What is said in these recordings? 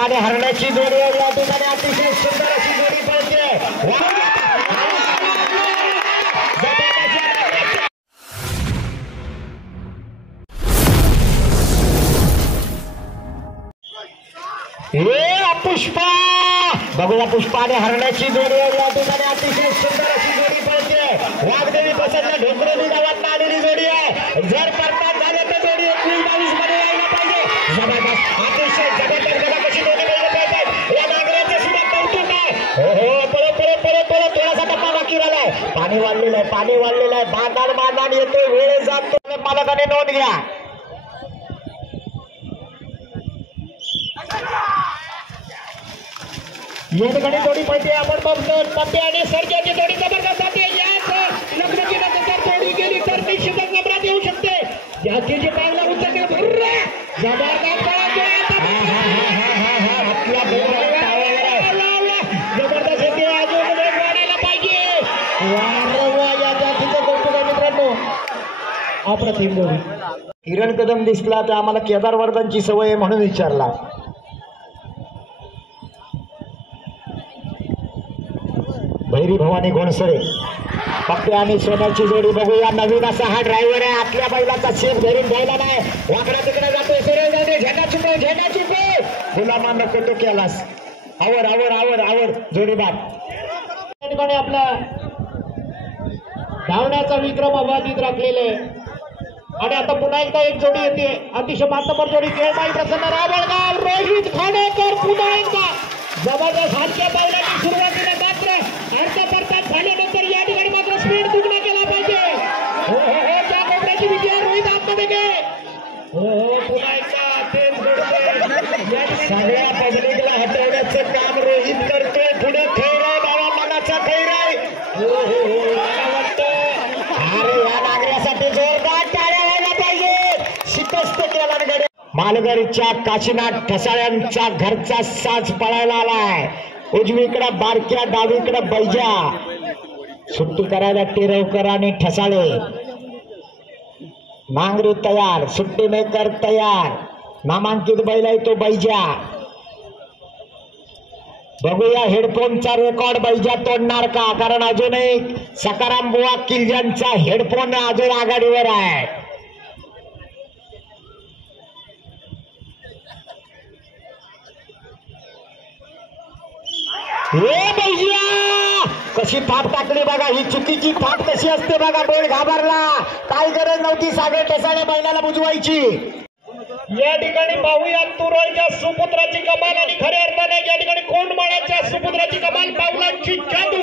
पुष्पाने हरण्याची जोडी आहे. या ठिकाणी अतिशय सुंदर अशी जोडी पळते. पुष्पा बघूया पुष्पाने हरण्याची जोडी आहे. या ठिकाणी अतिशय सुंदर अशी जोडी पळते. वाघदेवी पसंत ढोकरेली गावात आलेली जोडी आहे. जर परतात झाले तर जोडी 21-22 मध्ये यायला पाहिजे. जबरदस्त अतिशय जबरदस्त बघा कशी जोडी पळतात. या नागराचे सुद्धा कौतुक आहे. हो परत थोडासा टप्पा बाकी राहिलाय. पाणी वाढलेलं आहे बांधान येतोय वेळ जातो. मालकाने नोंद घ्या. या ठिकाणी जोडी पळते. आपण बघतो पप्पे आणि सर्जाची जोडी जबरदस्त आहे. याच लग्नाची जर जोडी गेली तर निश्चितच नंबरात येऊ शकते. याची जी पावला उचलते जबरदस्त जबरदस्त येते. अजून वेग वाढायला पाहिजे. या तिचं कौतुक आहे मित्रांनो. अप्रतिम जोडी. किरण कदम दिसला तर आम्हाला केदारवर्धनची सवय आहे म्हणून विचारला. भैरी भवानी घोणसरे पप्पे आणि सोन्याची जोडी बघूया. नवीन असा हा ड्रायव्हर आहे. आपल्या बैलाचा शेप धरून घ्यायला नाही. वाकडा तिकडे जातोय. सरळ जाऊ दे. झेंडा चुके गुलामा नको तो केलास. आवर जोडीदार या ठिकाणी आपला धावण्याचा विक्रम अबाधित राखलेले. आणि आता पुन्हा एकदा एक जोडी येते. अतिशय मातबर जोडी. केळबाई प्रसन्न रावळगाव रोहित खाडेकर पुन्हा एकदा जबरदस्त हातच्या बैलाची सुरुवातीला मात्र अर्थ परतात झाल्यानंतर या ठिकाणी मात्र स्पीड दुगणा केला पाहिजे. त्या कोपऱ्याची विजय रोहित आतमध्ये गे. पुन्हा एकदा तेच घडतंय. सगळ्या पब्लिकला हटवण्याचं काम रोहित करतोय. पुढे खैर आहे बाबा मनाचा खैर आहे. अरे या नागरिकासाठी जोरदार टाळ्या व्हायला पाहिजे. शिकस्त केला गड्या. मालगडच्या काशीनाथ ठसाळ्यांचा घरचा साज पळायला आलाय. उजवीकडे बारक्या डावीकडे बैजा. सुट्टी करायला टिरवकर आणि ठसाळे. नांगरी तयार. सुट्टी मेकर तयार. नामांकित बैल आहे तो बैजा. बघूया हेडफोनचा रेकॉर्ड बैजा तोडणार का. कारण अजूनही सकाराम बुवा किल्ल्यांचा हेडफोन अजून आघाडीवर आहे. कशी थाप टाकली बघा. ही चुकीची थाप कशी असते बघा. बैल घाबरला. काय गरज नव्हती सागर ठसाळे बैलाला बुजवायची. या ठिकाणी पाहूया तुरळच्या सुपुत्राची कमाल आणि खऱ्या अर्थाने या ठिकाणी कोंडमाळ्याच्या सुपुत्राची कमाल पावलांची जादू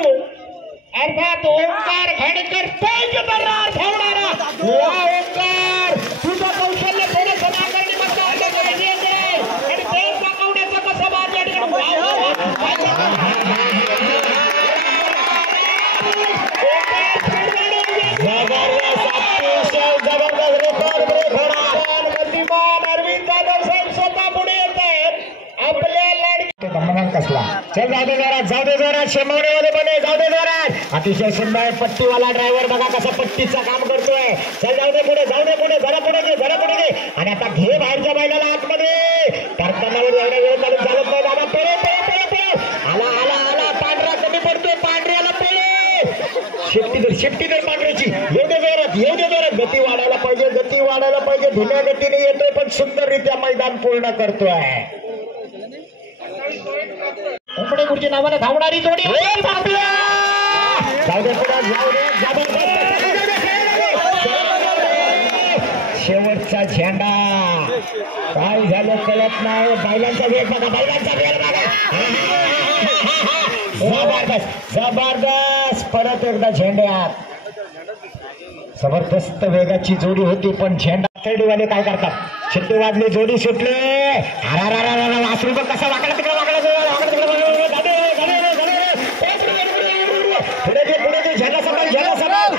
अर्थात ओंकार घाडकर पैकी बरार धावणारा. ओंकार तुझं कौशल्य थोडंसं नाकारणी म्हणता आणि ते दाखवण्याचा कसा भाग या ठिकाणी कसला. चल जाऊ दे जोरात शेमवण्यामध्ये बने. जाऊ दे जोरात. अतिशय सुंदर पट्टीवाला ड्रायव्हर बघा कसा पट्टीचं काम करतोय. चल जाऊ दे पुढे जरा पुढे घे. आणि आता घे बाहेरच्या बैलाला आतमध्ये. कारखान्यावर एवढा वेळ काढून चालत नाही बाबा. पळे. आला पांढरा कमी पडतोय. पांढऱ्याला पळे. शेफ्टी दर पांढऱ्याची. येऊ दे जोरात. गती वाढायला पाहिजे. ढिल्या गतीने येतोय पण सुंदररित्या मैदान पूर्ण करतोय. उमडे गुरुजी नावाने धावणारी जोडी. शेवटचा झेंडा. काय झालं कळत नाही. बैलांचा वेग बघा. जबरदस्त परत एकदा झेंड्यात. जबरदस्त वेगाची जोडी होती पण झेंडा थर्डीवाले काय करतात. शिट्टी वाजली. जोडी सुटली. वासरू बघ कसा वाकडा तिकडे पुढे झेंडा समाल.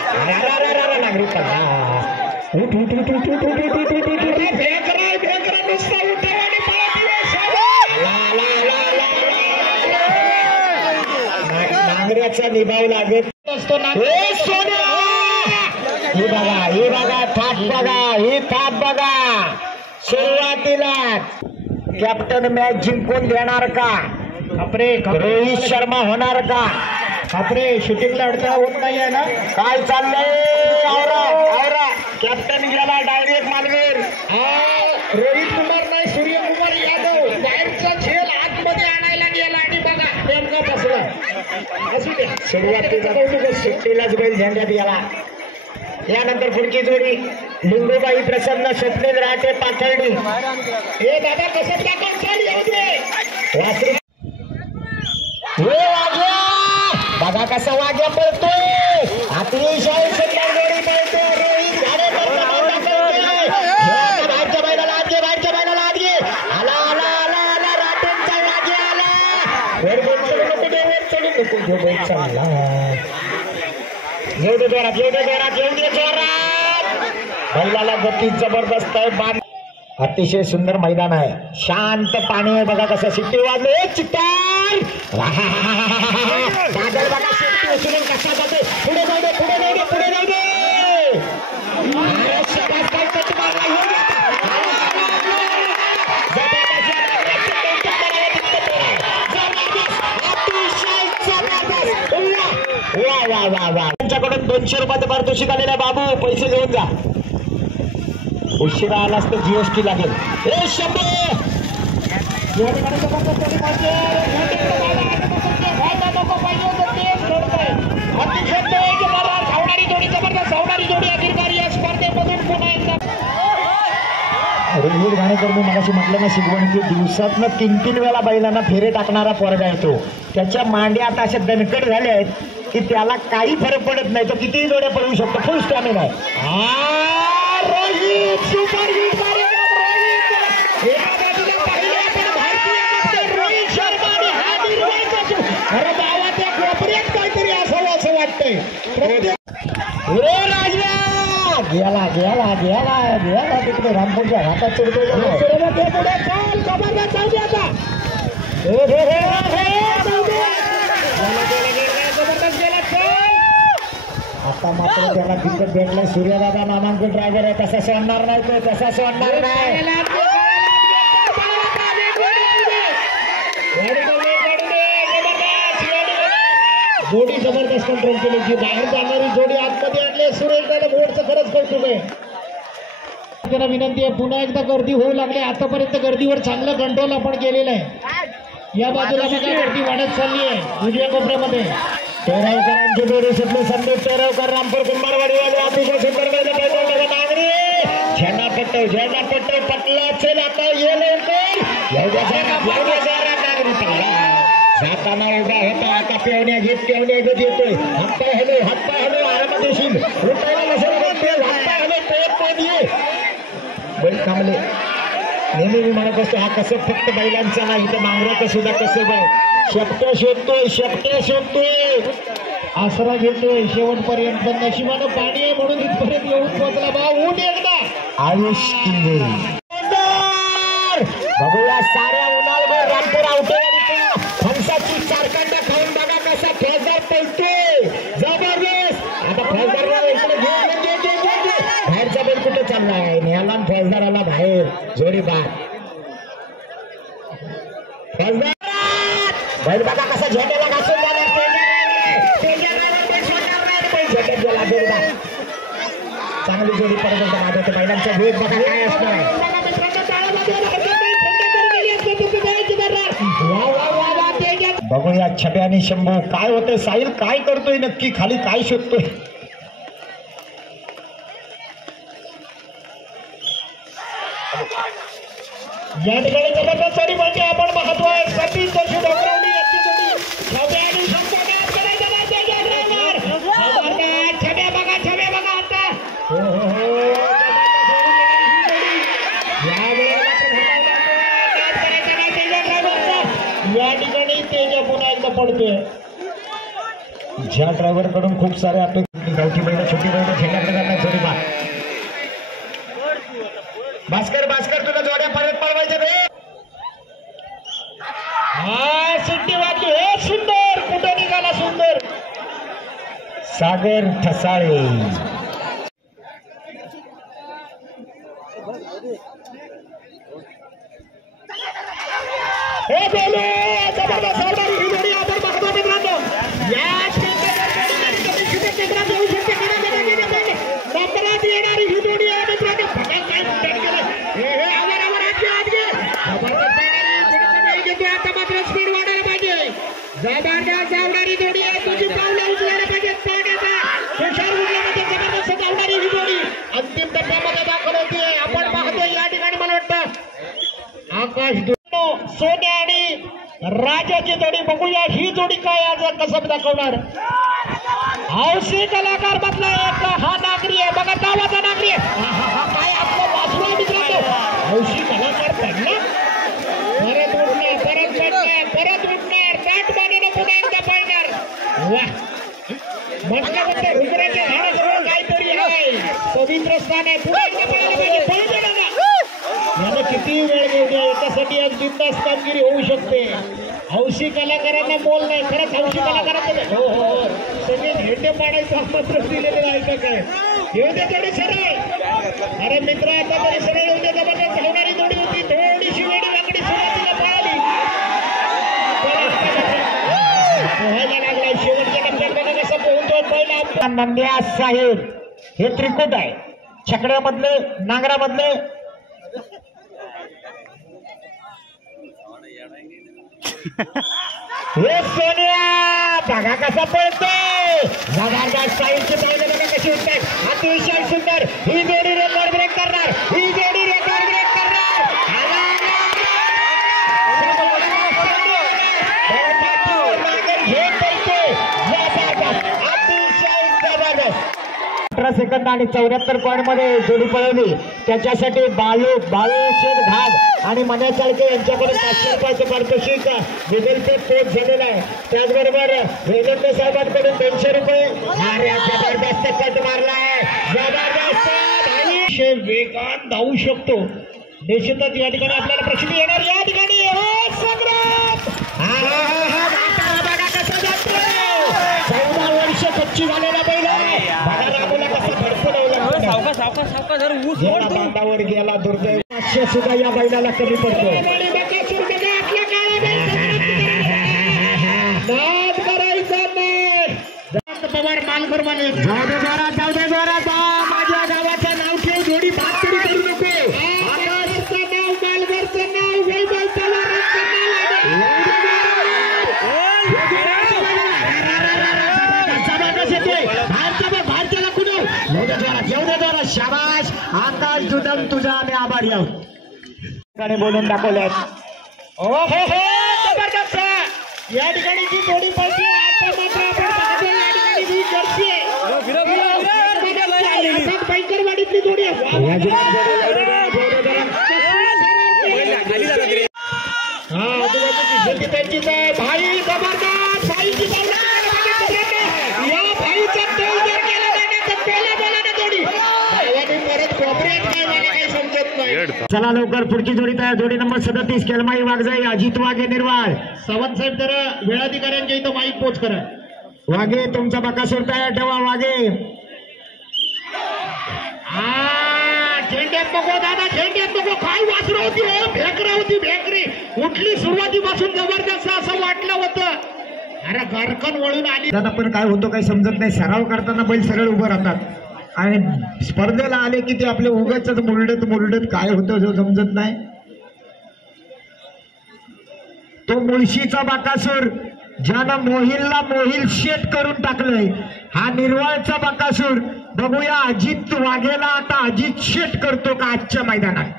नागरिक नांगऱ्याचा निभाव लागत असतो. ही बघा थाप बघा. सुरुवातीला कॅप्टन मॅच जिंकून देणार का? रोहित शर्मा होणार का? शूटिंगला अडथळा होत नाही आहे ना? काय चाललंय? आवरा कॅप्टन गेला डायरेक्ट मालवीर. रोहित कुमार नाही, सूर्यकुमार यादव बाहेरचा खेळ आतमध्ये आणायला गेला आणि बघा नेमका बसला. असू द्या, सुरुवातीचा सुट्टीलाच बैल झेंड्यात गेला. यानंतर पुढची जोडी लिंगोबाई प्रसन्न स्वप्नील राठे पाथर्डी. हे दादा कसं टाकून चाल येऊ दे. वासरू वाघ्या बघा कसा वाघ्या पळतोय. अतिशय सुंदर जोडी पळतोय. रोहित घाडेकर बाहेरच्या बैलाला आत घे, बाहेरच्या बैलाला आत घे. आला राठेंचा वाघ्या आला. वर बैल चढू नको, वर चढू नको, जो बैल चालला. येऊ दे जोरात, येऊ दे जोरात, येऊ दे जोरात. बैलाला गती जबरदस्त आहे. बाण अतिशय सुंदर मैदान आहे. शांत पाणी आहे. बघा कसं शिट्टी वाजले. चित्तार दादर बघा शिट्टी उचलून कसा जाते. पुढे जाऊ दे, पुढे जाऊ दे, पुढे जाऊ दे. वा त्यांच्याकडून 200 रुपयाचं पारितोषिक आलेलं आहे. बाबू पैसे घेऊन जा. उशिरा आलास तर जीएसटी लागेल. ए शंभू रोहित घाणेकर मी मगाशी म्हटलं ना शिकवण की दिवसातनं 3-3 वेळा बैलांना फेरे टाकणारा पोरगा येतो. त्याच्या मांड्या आता अशा दणकट झाल्या आहेत की त्याला काही फरक पडत नाही. तो कितीही जोड्या पळवू शकतो. फुल स्टॅमिना आहे. रोहित सुपर हिट रोहित शर्मा आणि हा निर्णय. अरे बाबा त्या कोपऱ्यात काहीतरी असावं असं वाटतंय. गेला तिकडे रामपूरच्या हातात चिरतो. आता मात्र त्याला तिकीट भेटलं. सूर्यदादा नामांकित ड्रायव्हर आहे. तसा सोडणार नाही तो, तसा सोडणार नाही. जोडी जबरदस्त कंट्रोल केली. जी बाहेर जाणारी जोडी आतमध्ये आणली. सुरेश बोर्डचं खरंच कौतुक आहे. त्यांना विनंती आहे, पुन्हा एकदा गर्दी होऊ लागली. आतापर्यंत गर्दीवर चांगलं कंट्रोल आपण केलेलं आहे. या बाजूला बघा गर्दी वाढत चालली आहे उजव्या कोपऱ्यामध्ये. तेरावकरांची जोडी सुटली. संदीप तेरावकर रामपूर कुंभारवाडी अतिशय सुंदर नागरी. झेंडा पट्टव पटला असेल. आता ये लवकर जाताना उभा होता. आता पेवण्या घेत येतोय. हातपाय हलो आरामात येशील. उठायला हातपाय हलो पेट ये. बैल थांबले. नेहमी मी म्हणत असतो हा कसं फक्त बैलांचा नाही तर नांगराचं सुद्धा कसं बघ. शेपट्या शोधतोय आसरा घेतोय शेवटपर्यंत. नशिबानं पाणी आहे म्हणून इथपर्यंत येऊन पोहोचला. बा ऊन एकदा आयुष किंगोरी. बघूया साऱ्या उन्हाळभर रामपूर आवटे फणसाची चारकांडा खाऊन बघा कसा फौजदार पळतोय. जबरदस्त. आता फौजदारला इकडे घे. बाहेरचा बैल कुठे चाललाय? न्याला फौजदार आला बाहेर. जोडी बाद. फौजदार बैल बघा कसा झेंड्याला घासून जाणार. चांगली जोडी परत बैलांचा वेग बघा काय असणार आहे. बघूया छब्या आणि शंभू काय होतंय. साहिल काय करतोय नक्की? खाली काय शोधतोय? या ठिकाणी जबरदस्त जोडी म्हणजे आपण पाहतोय सतीश जोशी डोंगरवली यांची जोडी. छब्या आणि शंभू छब्या बघा आता. या ठिकाणी तेजा पुन्हा एकदा पडतोय. ज्या ड्रायव्हर कडून खूप सारे आपले गावठी बैल छोटी बैल झेंड्याकडे जातात. जोडी बाद. भास्कर तुला जोड्या परत पळवायचे रे. हा शिट्टी वाजली. हे सुंदर कुठे निघाला सुंदर. सागर ठसाळे. पळतो जबरदस्त धावणारी ही जोडी आपण बघतो मित्रांनो याच नंबरात येणारी ही जोडी आहे मित्रांनो आता मात्र स्पीड वाढायला पाहिजे जबरदस्त धावणारी जोडी आहे तुझी पावलं उचलायला पाहिजे हुशार उचलण्यामध्ये जबरदस्त धावणारी ही जोडी अंतिम टप्प्यामध्ये दाखल होते आपण पाहतोय या ठिकाणी मला वाटतं आकाश सोन्या आणि राजाची जोडी बघूया ही जोडी काय आज कसं दाखवणार हौशी कलाकार मधला एक हा नागरी आहे बघा गावाचा नागरी आहे काय आपलं वासरू मित्रांनो हौशी कलाकार पडला परत उठणार बॅटमॅनने पुन्हा एकदा पळणार वा म्हटलं म्हणजे रुद्राच्या झाडाजवळ काहीतरी आहे पवित्र स्थान आहे पुन्हा एकदा पळायला पाहिजे पळू दे ना याला किती वेळ घेऊ द्या याच्यासाठी आज बिनधास्त कामगिरी होऊ शकते हौशी कलाकारांना मोल नाही खरंच हौशी कलाकारांना हो हो सगळे झेंडे पाडायचं आमंत्रण दिलेलं आहे का काय येऊ दे थोडी सरळ अरे मित्र आता तरी सरळ येऊ दे जबरदस्त धावणारी जोडी होती थोडीशी वेळी वाकडी सुरुवातीला पळाली पोहायला लागलाय शेवटच्या टप्प्यात बघा कसं पोहतोय पहिला नंद्या साहेब हे त्रिकूट आहे छकड्यामधले नांगरामधले हे सोनिया बघा कसा पळतोय जबरदस्त साईडची पावले बघा कशी उठतात अतिशय सुंदर ही जोडी रेकॉर्ड ब्रेक करणार ही जोडी रेकॉर्ड ब्रेक करणार अतिशय जबरदस्त 18 सेकंद आणि 74 पॉइंट मध्ये जोडी पळवली त्याच्यासाठी बाळूशेठ घाट आणि मन्या चाळके यांच्याकडून 500 रुपयाचं पारितोषिक गुगल पे पोच झालेलं आहे त्याचबरोबर वेदांत साहेबांकडून 200 रुपये जबरदस्त कट मारला आहे जबरदस्त वेगान धावू शकतो निश्चितच या ठिकाणी आपल्याला प्रश्न येणार या ठिकाणी संग्राम 14 वर्ष कच्ची झालेला बैल बांधावर गेला दुर्दैव 500 सुद्धा या बैलाला कमी पडतो पवार मालभर माने जाऊ दे जोरात माझ्या गावाचं नाव ठेव जोडी भाग तरी करू नको आकाशचं नाव मालभरचं नाव वैभव पवारांचं नाव शाबाश आकाश दुदम तुझा आम्ही आभारी आहोत बोलून दाखवल्यात ओ हो हो जबरदस्त या ठिकाणी जी जोडी पळते आता मात्र आपण पाहतो या ठिकाणी जी जर्सी बैंकरवाडीतली जोडी भाई जबरदस्त भाईची या भाईचा तोल जर केला जाण्याचा पहिला जोडी चला लवकर पुढची जोडी तयार जोडी नंबर 37 केलमाई वाघजाई अजित वाघे निर्वाळ सावंत साहेब जरा वेळाधिकाऱ्यांच्या इथं माईक पोच करा वाघे तुमचा बकासूर तयार ठेवा वाघे झेंड्यात नको दादा झेंड्यात नको काय वासरू होती भेकरा होती भेकरी उठली सुरुवातीपासून जबरदस्त असं वाटलं होतं अरे गारकन वळून आली दादा पण काय होतं काही समजत नाही सराव करताना बैल सरळ उभं राहतात आणि स्पर्धेला आले की ते आपले उगाच मुरडत काय होतं जो समजत नाही तो मुळशीचा बाकासूर ज्यानं मोहिलला मोहिल शेट करून टाकलंय हा निर्वाळचा बाकासूर बघूया अजित वाघेला आता अजित शेट करतो का आजच्या मैदानात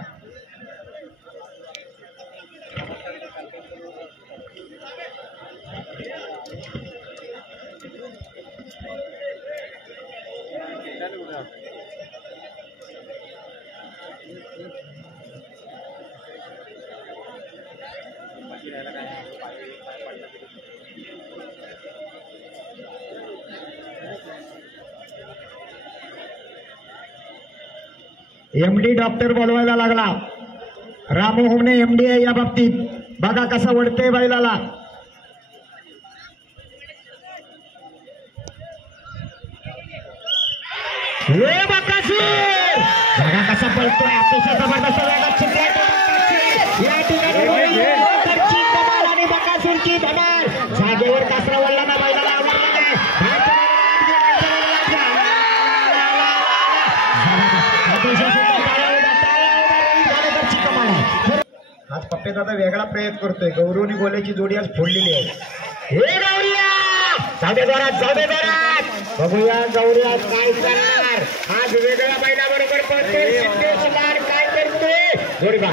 एमडी डॉक्टर बोलवायला लागला रामू होमने एमडी आहे या बाबतीत बघा कसा वडते बैलाला हे बकासूर बघा कसा पळतोय अतिशय जबरदस्त वेगात या ठिकाणी सुरची धमाल जागेवर कासरा वळला ना बैलाला आवडला नाही आज पप्पे दादा वेगळा प्रयत्न करतोय गौरवनी गोल्याची जोडी आज फोडलेली आहे हे गौरिया जाऊ दे जोरात बघूया गौरी आज काय करणार आज वेगळ्या बैलाबरोबर पळतोय सिद्धेश लाड काय करतोय जोडी बा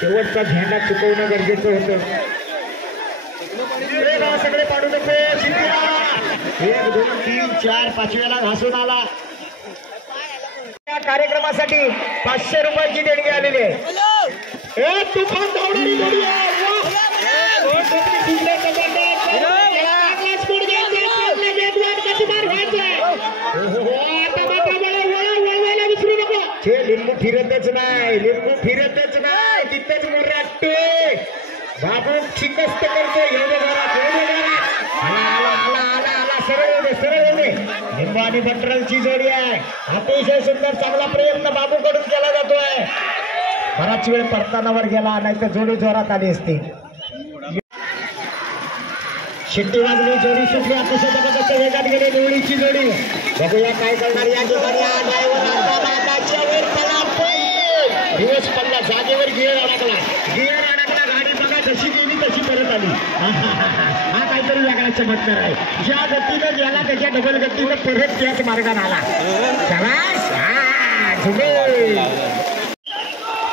शेवटचा झेंडा चुकवणं गरजेचं होतं सगळे पाडू नको सिद्धीला 1 2 3 4 5व्याला घासून आला या कार्यक्रमासाठी 500 रुपयाची देणगी आलेली आहे तुफान धावणारी जोडी आहे लिंबू फिरतच नाही तिथेच मोराटे बाबू शिकस्त करतो आला सरळ लिंबू आणि बटरलची जोडी आहे अतिशय सुंदर चांगला प्रयत्न बाबू कडून केला जातोय बराच वेळ परतानावर गेला नाही तर जोडी जोरात आली असती शिट्टी वाजली जोडी सुटली अतिशय जबरदस्त वेगात गेली निवडीची जोडी बघूया काय करणार या ठिकाणी दिवस पडला जागेवर गिअर अडकला गाडी बघा जशी गेली तशी परत आली हा काहीतरी वेगळा चमत्कार आहे ज्या गतीनं गेला त्याच्या डबल गतीनं परत त्याच मार्गाने आला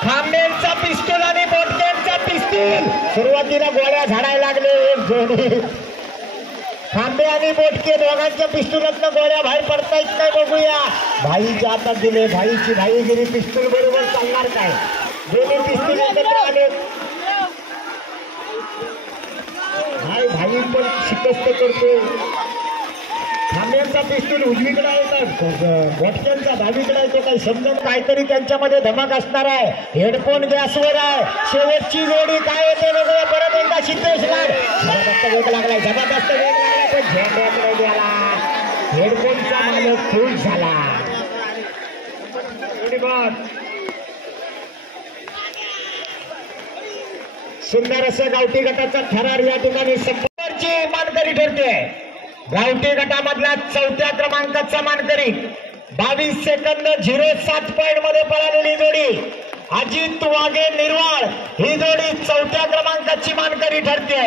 खांबेंचा पिस्तूल आणि बोटक्यांचा पिस्तूल सुरुवातीला गोळ्या झाडायला लागले एक जोडी खांबे आणि बोटके दोघांच्या पिस्तुलातनं गोळ्या बाहेर पडतायत काय बघूया भाईच्या हातात दिले भाईची भाईगिरी पिस्तूल बरोबर चालणार काय दोन्ही पिस्तूल एकत्र आले भाई पण शिकस्त करतोय खांब्यांचा पिस्तूल उजवीकडे आहे बोटक्यांचा डावीकडे आहे तो काही समजून काहीतरी त्यांच्यामध्ये धमक असणार आहे हेडफोन गॅसवर आहे शेवटची जोडी काय होते बघूया परत एकदा सिद्धेश लाड जबरदस्त वेग लागलाय पण झेंड्याकडे गेला हेडफोनचा मालक खुश झाला सुंदर असं गावठी गटाचा थरार या ठिकाणी संपूर्णची मानकरी ठरते गावठी गटामधला 4थ्या क्रमांकाचा मानकरी 22 सेकंद 07 पॉइंट मध्ये पळालेली जोडी अजित वाघे निर्वाळ ही जोडी 4थ्या क्रमांकाची मानकरी ठरते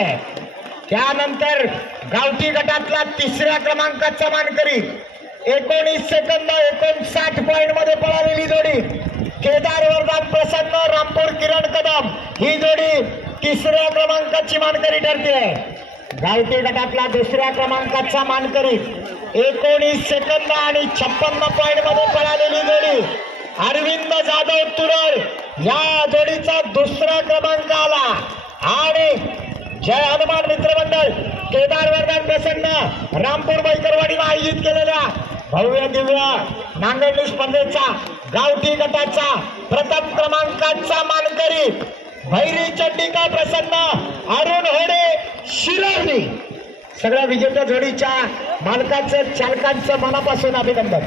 त्यानंतर गावठी गटातला 3ऱ्या क्रमांकाचा मानकरी 19 सेकंद 59 पॉइंट मध्ये पळालेली जोडी केदार वरदान प्रसन्न रामपूर किरण कदम ही जोडी 3ऱ्या क्रमांकाची मानकरी ठरते गावठी गटातला 2ऱ्या क्रमांकाचा मानकरी 19 सेकंद आणि 56 पॉइंट मध्ये पळालेली जोडी अरविंद जाधव तुरळ या जोडीचा 2रा क्रमांक आला आणि जय हनुमान मित्र मंडळ केदार वरदान प्रसन्न रामपूर बैकरवाडीला आयोजित केलेल्या भव्य दिव्य नांगरणी स्पर्धेचा गावठी गटाचा प्रथम क्रमांकाचा मानकरी भैरी चंडिका प्रसन्न अरुण होडे शिरोली सगळ्या विजेत्या जोडीच्या मालकांचं चालकांचं मनापासून अभिनंदन